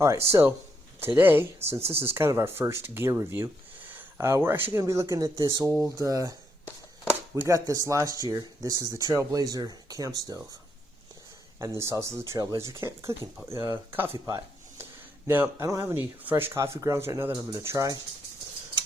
Alright, so today, since this is kind of our first gear review, we're actually going to be looking at this old, we got this last year. This is the Trailblazer camp stove. And this is also the Trailblazer coffee pot. Now, I don't have any fresh coffee grounds right now that I'm going to try.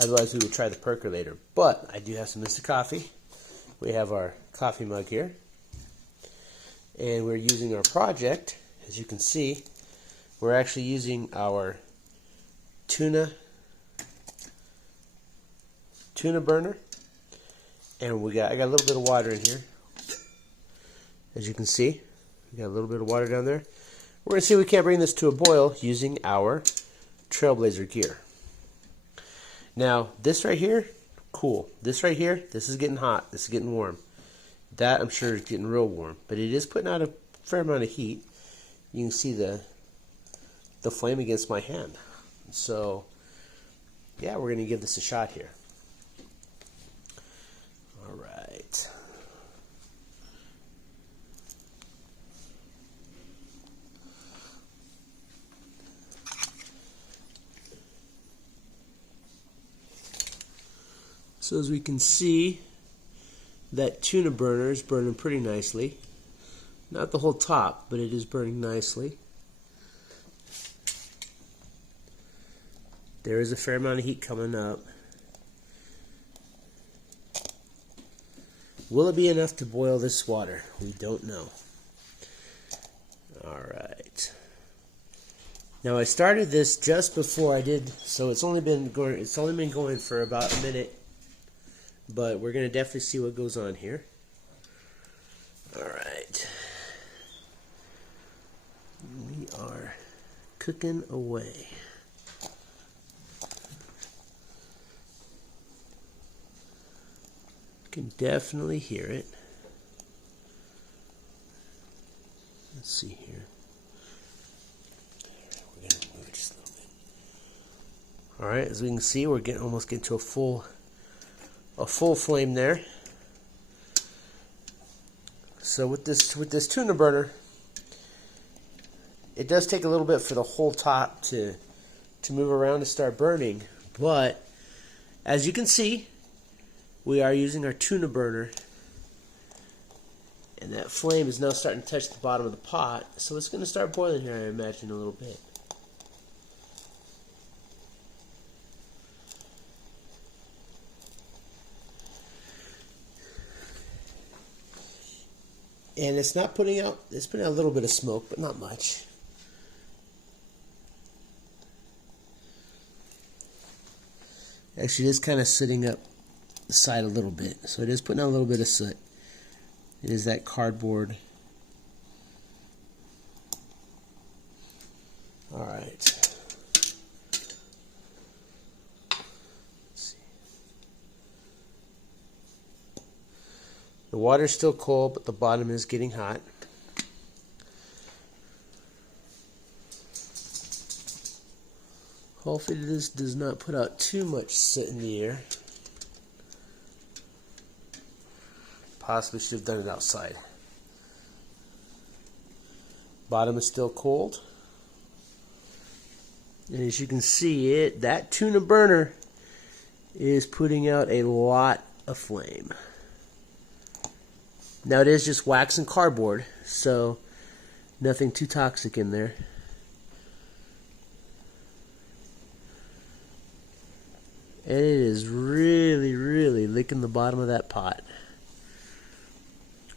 Otherwise, we would try the percolator. But I do have some Mr. Coffee. We have our coffee mug here. And we're using our project, as you can see. We're actually using our tuna burner, and I got a little bit of water in here. As you can see, we got a little bit of water down there. We're going to see if we can't bring this to a boil using our Trailblazer gear. Now, this right here, cool. This right here, this is getting hot. This is getting warm. That, I'm sure, is getting real warm. But it is putting out a fair amount of heat. You can see the flame against my hand. So, yeah, we're going to give this a shot here. All right. So as we can see, that tuna burner is burning pretty nicely. Not the whole top, but it is burning nicely. There is a fair amount of heat coming up. Will it be enough to boil this water? We don't know. Alright. Now I started this just before I did, so it's only been going for about a minute. But we're going to definitely see what goes on here. Alright. We are cooking away. Can definitely hear it. Let's see here. We're gonna move it just a little bit. All right, as we can see, we're almost getting to a full flame there. So with this tuna burner, it does take a little bit for the whole top to move around and start burning, but as you can see, we are using our tuna burner, and that flame is now starting to touch the bottom of the pot, so it's going to start boiling here, I imagine, a little bit. And it's putting out a little bit of smoke, but not much. Actually, it is kind of sitting up the side a little bit, so it is putting out a little bit of soot. It is that cardboard. All right. Let's see. The water's still cold, but the bottom is getting hot. Hopefully this does not put out too much soot in the air. Possibly should have done it outside. Bottom is still cold. And as you can see, that tuna burner is putting out a lot of flame. Now it is just wax and cardboard, so nothing too toxic in there. And it is really, really licking the bottom of that pot.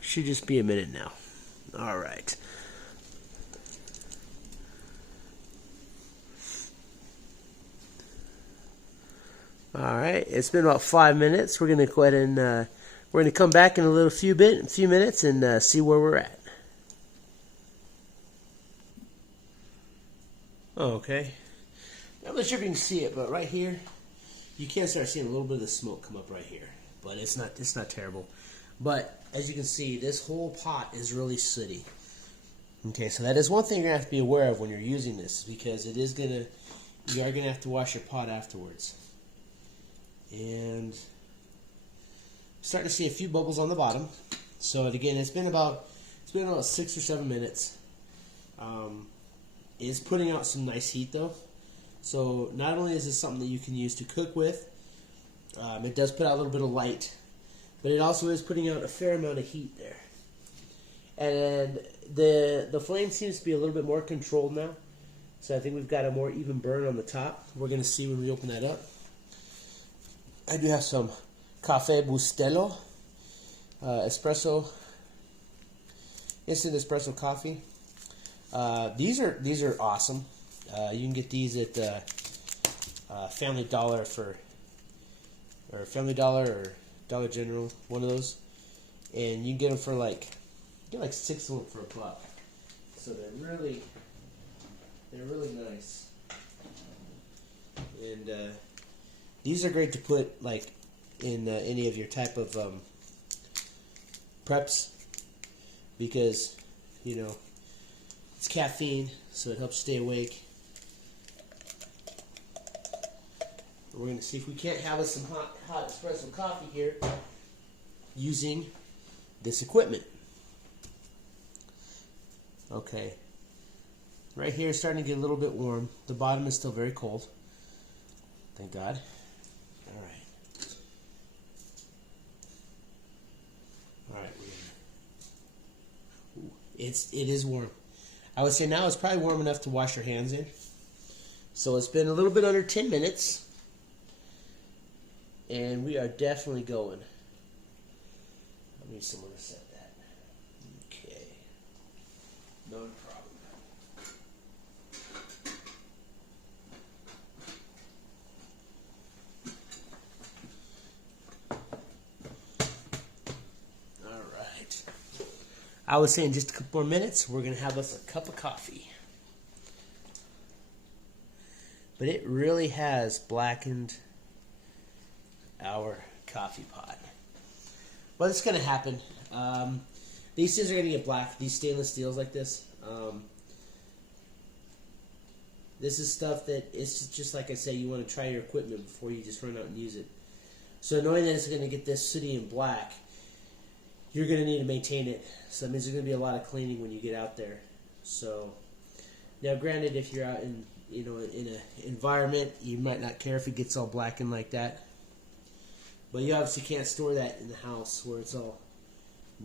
Should just be a minute now. All right. All right. It's been about 5 minutes. We're gonna go ahead and we're gonna come back in a few minutes and see where we're at. Okay. I'm not sure if you can see it, but right here, you can start seeing a little bit of the smoke come up right here. But it's not terrible. But as you can see, this whole pot is really sooty. Okay, so that is one thing you're gonna have to be aware of when you're using this, because you are gonna have to wash your pot afterwards. And I'm starting to see a few bubbles on the bottom. So again, it's been about 6 or 7 minutes. is putting out some nice heat though. So not only is this something that you can use to cook with, it does put out a little bit of light, but it also is putting out a fair amount of heat there. And the flame seems to be a little bit more controlled now. So I think we've got a more even burn on the top. We're going to see when we open that up. I do have some Caffè Bustelo, espresso, instant espresso coffee. These are awesome. You can get these at Family Dollar or Dollar General, one of those, and you can get them for like 6 of them for $1. So they're really nice, and these are great to put like in any of your type of preps, because you know it's caffeine, so it helps stay awake. We're going to see if we can't have us some hot espresso coffee here using this equipment. Okay. Right here is starting to get a little bit warm. The bottom is still very cold. Thank God. Alright. Alright. It is warm. I would say now it's probably warm enough to wash your hands in. So it's been a little bit under 10 minutes. And we are definitely going. I need someone to set that. Okay. No problem. Alright. I was saying just a couple more minutes, we're going to have us a cup of coffee. But it really has blackened our coffee pot. Well, it's going to happen. These things are going to get black. These stainless steels like this. This is stuff that it's just like I say, you want to try your equipment before you just run out and use it. So knowing that it's going to get this sooty and black, you're going to need to maintain it. So that means there's going to be a lot of cleaning when you get out there. So now, granted, if you're out in in an environment, you might not care if it gets all blackened like that. But you obviously can't store that in the house where it's all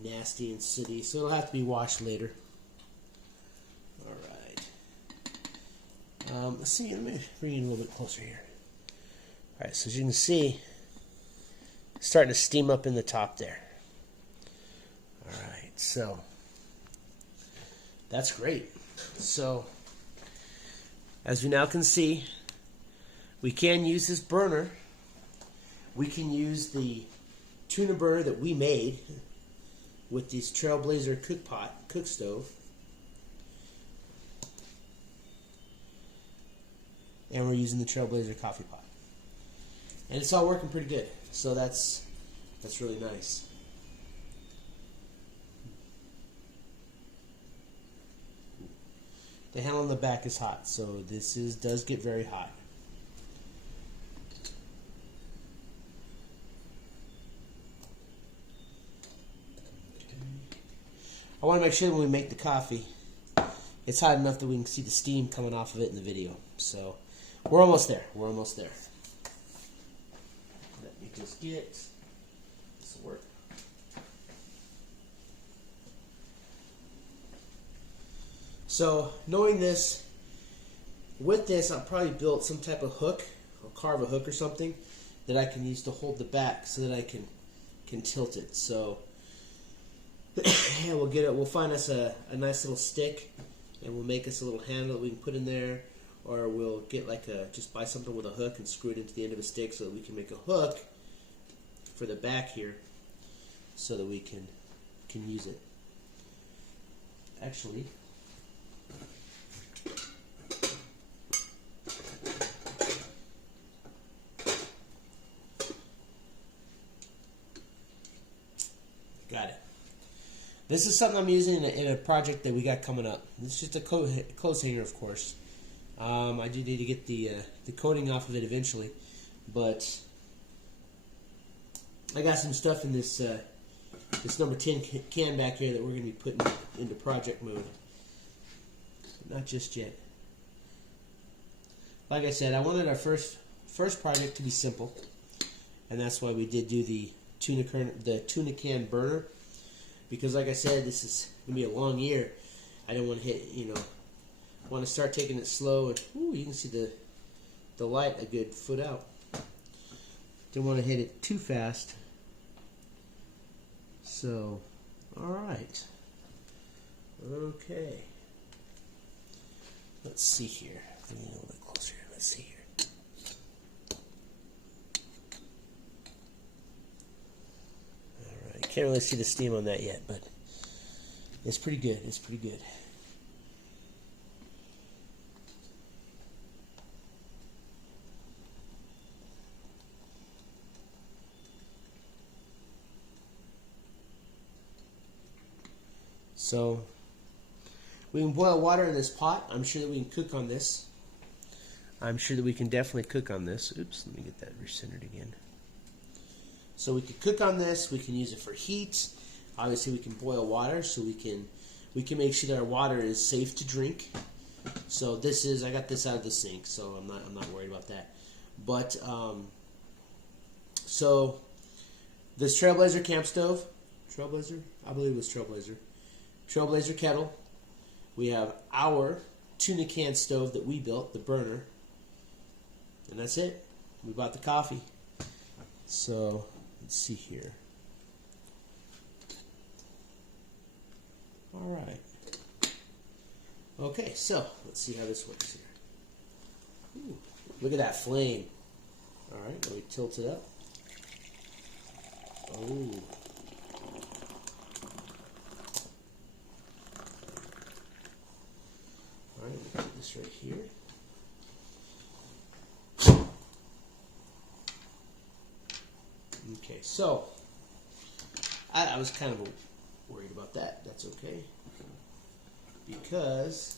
nasty and sooty, so it'll have to be washed later. Alright. Let's see, let me bring you a little bit closer here. Alright, so as you can see, it's starting to steam up in the top there. Alright, so that's great. So, as we now can see, we can use this burner. We can use the tuna burner that we made with this Trailblazer cook stove. And we're using the Trailblazer coffee pot. And it's all working pretty good. So that's really nice. The handle on the back is hot, so this does get very hot. I want to make sure when we make the coffee, it's hot enough that we can see the steam coming off of it in the video. So we're almost there. We're almost there. Let me just get this to work. So knowing this, with this, I'll probably build some type of hook, or carve a hook or something that I can use to hold the back so that I can tilt it. So yeah, we'll find us a nice little stick, and we'll make us a little handle that we can put in there, or we'll get just buy something with a hook and screw it into the end of a stick so that we can make a hook for the back here, so that we can use it. Actually, got it. This is something I'm using in a project that we got coming up. It's just a clothes hanger, of course. I do need to get the coating off of it eventually, but I got some stuff in this number 10 can back here that we're going to be putting into project mode. But not just yet. like I said, I wanted our first project to be simple, and that's why we did do the tuna can burner, because like I said, this is gonna be a long year. I didn't want to hit, want to start taking it slow, and ooh, you can see the light a good foot out. Didn't want to hit it too fast. So, all right, okay. Let's see here. Let me get a little bit closer. Let's see here. All right, can't really see the steam on that yet, but it's pretty good. It's pretty good. So we can boil water in this pot. I'm sure that we can cook on this. I'm sure that we can definitely cook on this. Oops, let me get that recentered again. So we could cook on this. We can use it for heat. Obviously, we can boil water, so we can make sure that our water is safe to drink. So this is, I got this out of the sink, so I'm not worried about that. But so this Trailblazer camp stove, Trailblazer, I believe it was Trailblazer kettle. We have our tuna can stove that we built, the burner, and that's it. We bought the coffee. So let's see here. All right. Okay, so let's see how this works here. Ooh, look at that flame. All right, let me tilt it up. Oh. All right, we'll put this right here. Okay, so I was kind of worried about that. That's okay, because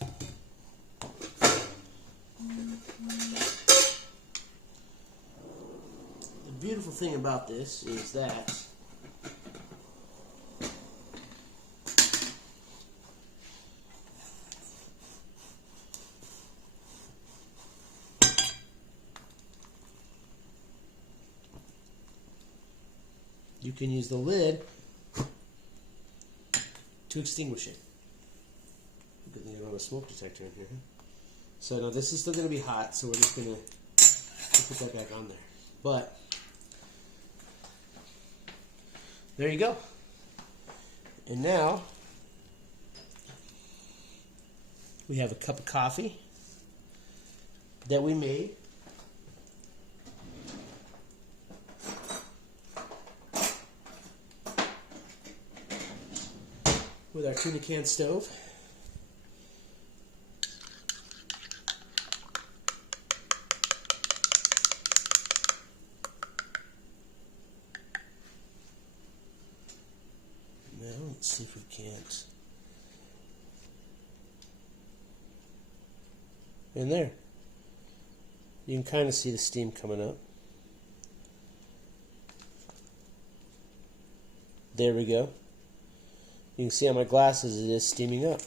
the beautiful thing about this is that you can use the lid to extinguish it. Good thing I don't have a smoke detector in here. So now this is still going to be hot, so we're just going to put that back on there. But there you go. And now we have a cup of coffee that we made. With our tuna can stove. Now let's see if we can't. And there. You can kind of see the steam coming up. There we go. You can see on my glasses it is steaming up.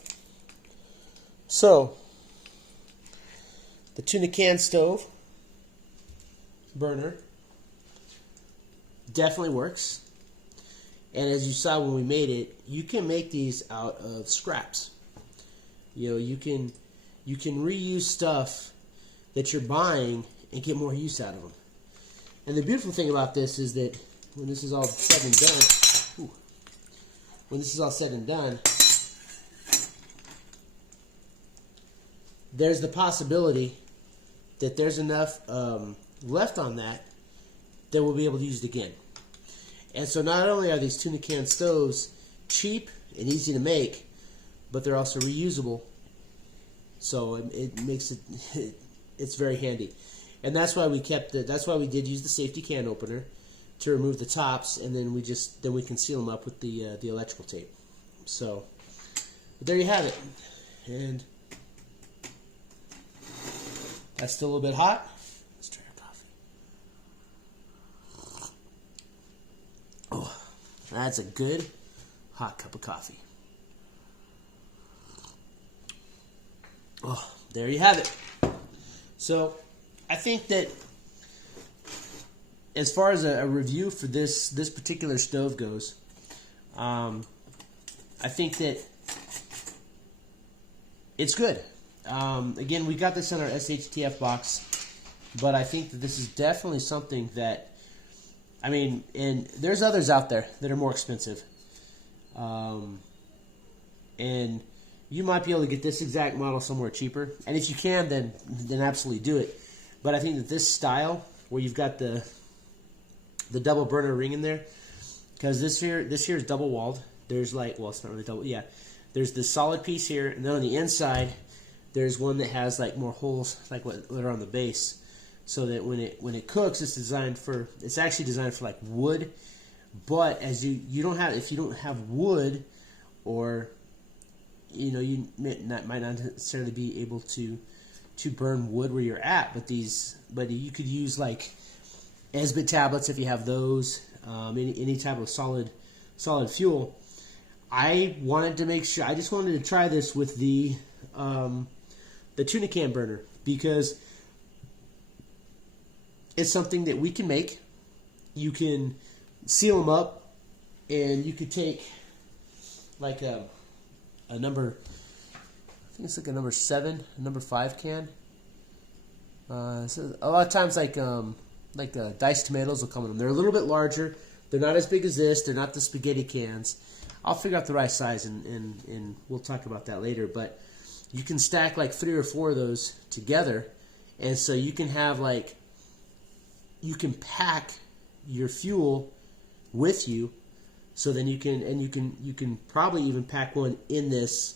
So, the tuna can stove burner definitely works. And as you saw when we made it, you can make these out of scraps. You can reuse stuff that you're buying and get more use out of them. And the beautiful thing about this is that when this is all said and done, there's the possibility that there's enough left on that we'll be able to use it again. And so not only are these tuna can stoves cheap and easy to make, but they're also reusable. So it makes it's very handy. And that's why we did use the safety can opener to remove the tops, and then we can seal them up with the electrical tape. So but there you have it. And that's still a little bit hot. Let's try our coffee. Oh, that's a good hot cup of coffee. Oh, there you have it. So I think that as far as a review for this particular stove goes, I think that it's good. Again, we got this in our SHTF box, but I think that this is definitely something that, I mean, and there's others out there that are more expensive. And you might be able to get this exact model somewhere cheaper. And if you can, then absolutely do it. But I think that this style, where you've got the double burner ring in there, because this here is double walled. There's like, well, it's not really double. Yeah, there's this solid piece here, and then on the inside, there's one that has like more holes, like what are on the base, so that when it cooks, it's actually designed for like wood. But as if you don't have wood, or you know, you might not necessarily be able to burn wood where you're at, but you could use like Esbit tablets if you have those, any type of solid fuel. I wanted to make sure, I just wanted to try this with the tuna can burner, because it's something that we can make. You can seal them up, and you could take like a number, I think it's like a number 7, a number 5 can. So a lot of times like diced tomatoes will come in them. They're a little bit larger. They're not as big as this. They're not the spaghetti cans. I'll figure out the right size, and we'll talk about that later. But you can stack like 3 or 4 of those together, and so you can have like, you can pack your fuel with you, so then you can probably even pack one in this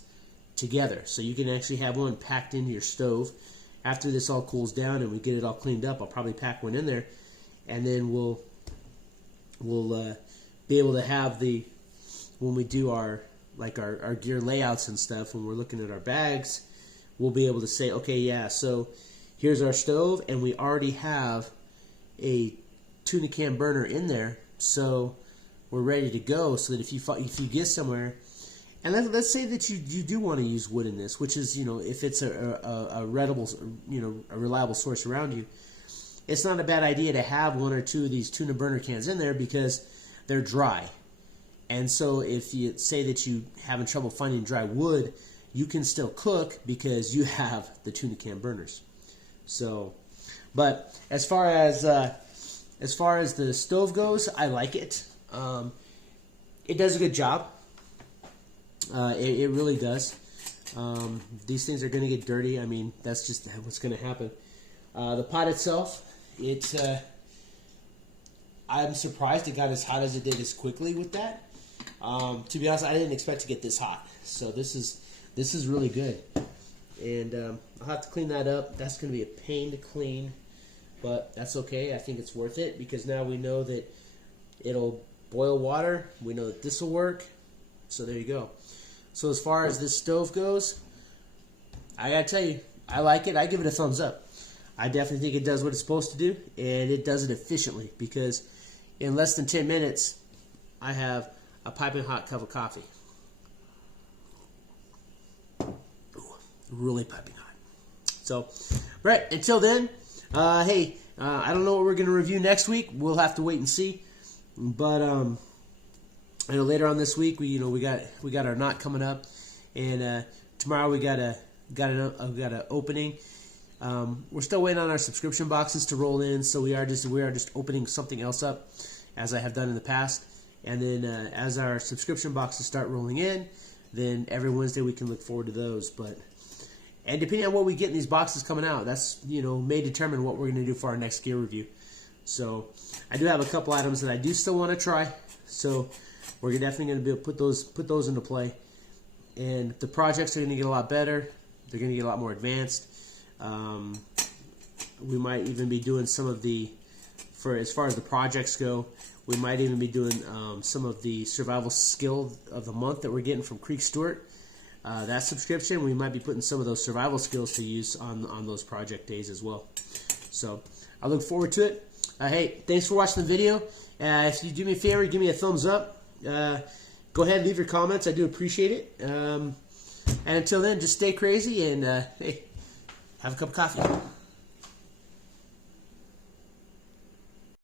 together. So you can actually have one packed into your stove. After this all cools down and we get it all cleaned up, I'll probably pack one in there, and then we'll be able to have when we do our gear layouts and stuff, when we're looking at our bags, we'll be able to say, okay, yeah, so here's our stove, and we already have a tuna can burner in there, so we're ready to go. So that if you get somewhere, and let's say that you do want to use wood in this, which is, you know, if it's a reliable source around you, it's not a bad idea to have 1 or 2 of these tuna burner cans in there, because they're dry. And so if you say that you having trouble finding dry wood, you can still cook because you have the tuna can burners. So, but as far as the stove goes, I like it. It does a good job. It really does. These things are going to get dirty. I mean, that's just what's going to happen. The pot itself, I'm surprised it got as hot as it did as quickly with that. To be honest, I didn't expect to get this hot. So this is really good. And I'll have to clean that up. That's going to be a pain to clean, but that's okay. I think it's worth it, because now we know that it'll boil water. We know that this will work. So there you go. So as far as this stove goes, I gotta tell you, I like it. I give it a thumbs up. I definitely think it does what it's supposed to do, and it does it efficiently, because in less than 10 minutes, I have a piping hot cup of coffee. Ooh, really piping hot. So, right, until then, hey, I don't know what we're going to review next week. We'll have to wait and see. But I know later on this week, we got our knot coming up, and tomorrow we got an opening. We're still waiting on our subscription boxes to roll in, so we are just opening something else up, as I have done in the past. And then as our subscription boxes start rolling in, then every Wednesday we can look forward to those. And depending on what we get in these boxes coming out, that's, may determine what we're going to do for our next gear review. So I do have a couple items that I do still want to try. So we're definitely going to be able to put those into play. And the projects are going to get a lot better. They're going to get a lot more advanced. We might even be doing some of as far as the projects go, we might even be doing some of the survival skill of the month that we're getting from Creek Stewart. That subscription, we might be putting some of those survival skills to use on those project days as well. So I look forward to it. Hey, thanks for watching the video. If you do me a favor, give me a thumbs up. Go ahead and leave your comments. I do appreciate it. And until then, just stay crazy and hey, have a cup of coffee.